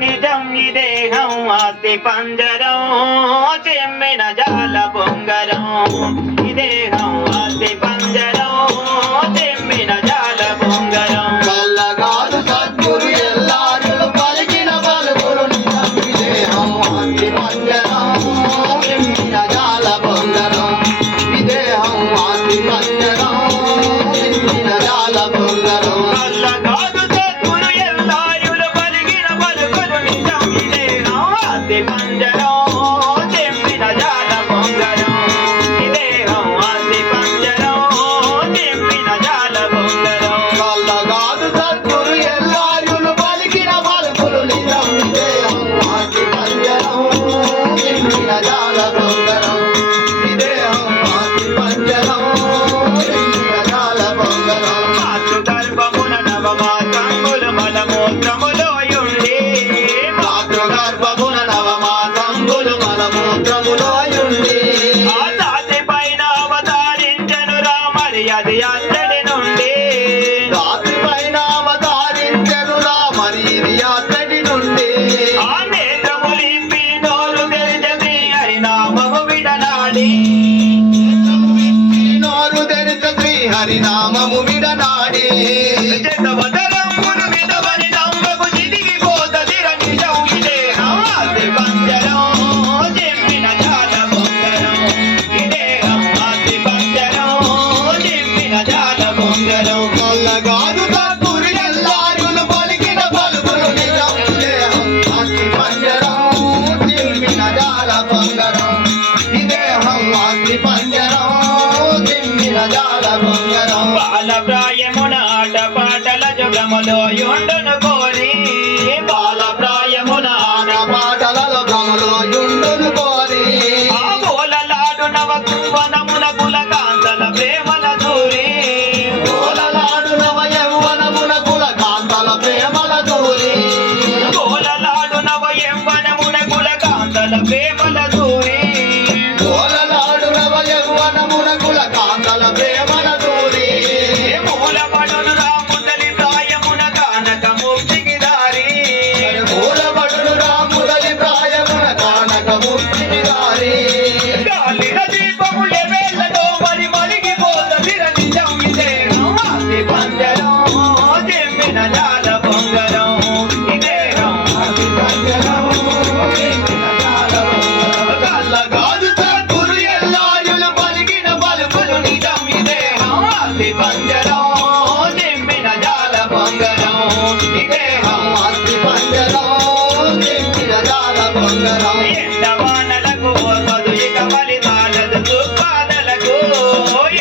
నిజం ఈ దేహం ఆస్తి పంజరం చెమ్మిన జాల బొంగరం ఈ దేహం ఆస్తి పంజరం చెమ్మిన జాల బొంగరం కల్లగాదు సద్గురు ఎల్లారులు పలికిన పలుకులు నిజం ఈ దేహం ఆస్తి పంజరం చెమ్మిన జాల బొంగరం ఈ దేహం ఆస్తి పంజరం చెమ్మిన జాల బొంగరం కల్లగాదు సద్గురు ఎల్లారులు పలికిన పలుకులు నిజం ఈ దేహం ఆస్తి పంజరం చెమ్మిన జాల బొంగరం ఈ దేహం ఆస్తి పంజరం చెమ్మిన జాల బొంగరం కల్లగాదు సద్గురు ఎల్లారులు పలికిన పలుకులు నిజం ఈ దేహం ఆస్తి పంజరం చెమ్మిన జాల బొంగరం ఈ దేహం ఆస్తి పంజరం చెమ్మిన జాల బొంగరం మాతృ గర్భమున నవమాసంగులు మలమూత్రములోయుండి మాతృగర్భమున నవమాసంగులు మలమూత్రములోయుండి ఆ తాతి పైన అవతారించెను రామరి అది అతడి నుండి రాత్రి పైన అవతారించెనురా మరి ఇది అతడి నుండి ఆ నేత్రములింపి నోరు తెరిచి హరినామము విడనాడి నోరు తెరిచ శ్రీ హరినామము విడనాడి జగవదరంబులు విడవని నమ్మకు చిరిగిపోతదిర నిజం ఈ దేహం ఆస్తి పంజరం చెమ్మిన జాల బొంగరం ఈ దేహం ఆస్తి పంజరం చెమ్మిన జాల బొంగరం కల్లగాదు సద్గురు ఎల్లారులు పలికిన పలుకులు నిజం ఈ దేహం ఆస్తి పంజరం చెమ్మిన జాల బొంగరం ఈ దేహం ఆస్తి పంజరం చెమ్మిన జాల బొంగరం బాల ప్రాయమున ఆట పాటల జగములో యుండును కోరి బాల ప్రాయమున పాటలలో గమలో యుండును కోరి ఆ బోలలాడు నవ కువనమున కులకాంతల ప్రేమల దూరి ఓలలాడు నవ యవ్వనమున కుల కాంతల ప్రేమల దూరి బోలలాడు నవ యవ్వనమున కులకాంతల ప్రేమల దూరి ఓలలాడు నవ యవ్వనమున కుల కాంతల ప్రేమల దూరి మూలపడును రాముదలి ప్రాయమున కానక ముక్తికి దారి మూలబడును రాముదలి ప్రాయమున కానక ముక్తికి దారి గాలిన దీపము ఎవేళ్ళలో మరి మరిగిపోతదిర నిజం ఈ దేహం ఆస్తి పంజరం చెమ్మిన జాల బొంగరం ఈ దేహం ఆస్తి పంజరం చెమ్మిన జాల బొంగరం కల్లగాదు సద్గురు ఎల్లారులు పలికిన పలుకులు నిజం ఈ దేహం ఆస్తి పంజరం చెమ్మిన జాల బొంగరం ఈ దేహం ఆస్తి పంజరం చెమ్మిన జాల బొంగరం ఎండవానలకు ఓర్వదు ఇక ఫలితాలదు దుఃఖాదలకు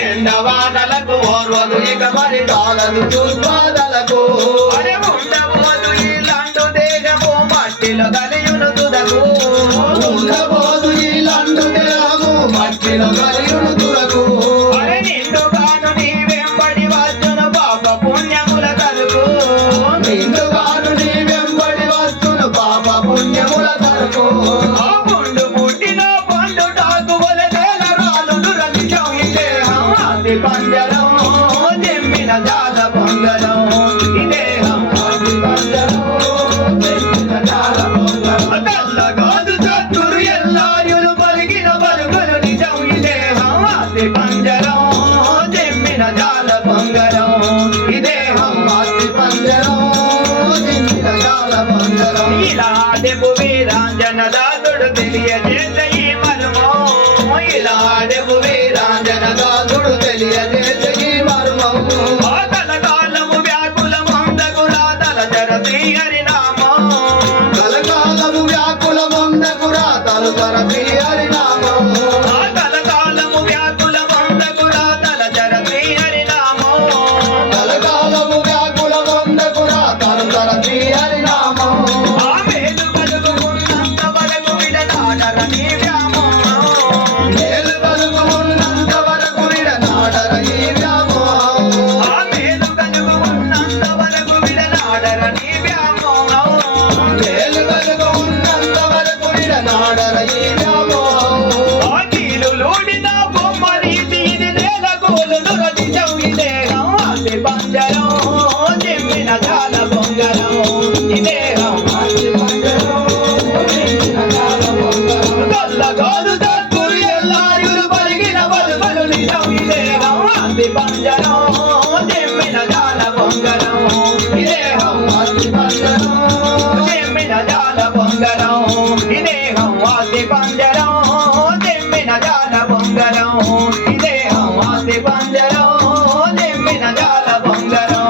ఎండవానలకు ఓర్వదు ఇక మరి తాళదు దుర్బాధలకు అరే ఉండబోదు ఇలాంటి దేహము మట్టిలో కలియును తుదకు ఉండబోదు ఈ లండు దేహము మట్టిలో కలియును తురకు అరే నిండుగాను నీ వెంబడి వచ్చును పాప పుణ్యముల కలుగు నిండుగాను నీ వెంబడి వస్తును పాప పుణ్యముల తరకు ఆ పుండు పుట్టిన పండు టాకువల నేల రాలును రనిజం ఈ దేహం ఆస్తి పంజరం చెమ్మిన జాల బొంగరం ఈ దేహం ఆస్తి పంజరం చెమ్మిన జాల బొంగరం కల్లగాదు సద్గురు ఎల్లారులు పలికిన పలుకులు నిజం ఈ దేహం ఆస్తి పంజరం చెమ్మిన జాల బొంగరం ఈ దేహం ఆస్తి పంజరం చెమ్మిన జాల బొంగరం ఇలా దెబ్బు వీరాంజన దాసుడు తెలియజేత ఈ మర్మం ఇలా దెబ్బు వీరాంజన దాసుడు తెలియజేసే ఈ మర్మము ఆ కలకాలము వ్యాకుల మందకు రాతల జరసి హరినామం కలకాలము వ్యాకుల మందకు రాతలు తరసి హరినామము ఆ కలకాలము వ్యాకుల మందకు రాతల జరసి హరినామం కలకాలము వ్యాకుల మందకు రాతలు తరసి హరినామము ఆ మేలు కలుగుకున్నంత వరకు విడనాడరని వ్యామోహం మేలు కలుగుకున్నంత వరకు విడనాడరని వ్యామోహం ఆ మేలు కలుగుకున్నంత వరకు విడనాడరని వ్యామోహం మేలు కలుగుకున్నంత వరకు విడనాడరని వ్యామోహం ఆ కీలులోడిన బొమ్మని తీని నేల గోలును రచితం ఈ దేహం ఆస్తి పంజరం చెమ్మిన జాల బొంగరం ఈ దేహం ఆస్తి పంజరం ఆది పంజరం దిమ్మిన జాల బొంగరం ఇదేహం ఆది పంజరం దిమ్మిన జాల బొంగరం ఇదేహం ఆది పంజరం దిమ్మిన జాల బొంగరం ఇదేహం ఆది పంజరం దిమ్మిన జాల బొంగరం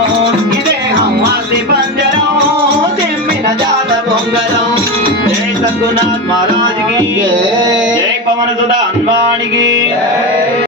ఇదేహం ఆది పంజరం దిమ్మిన జాల బొంగరం జై సద్గునాథ్ महाराज की जय पवन सुधा हनुमान की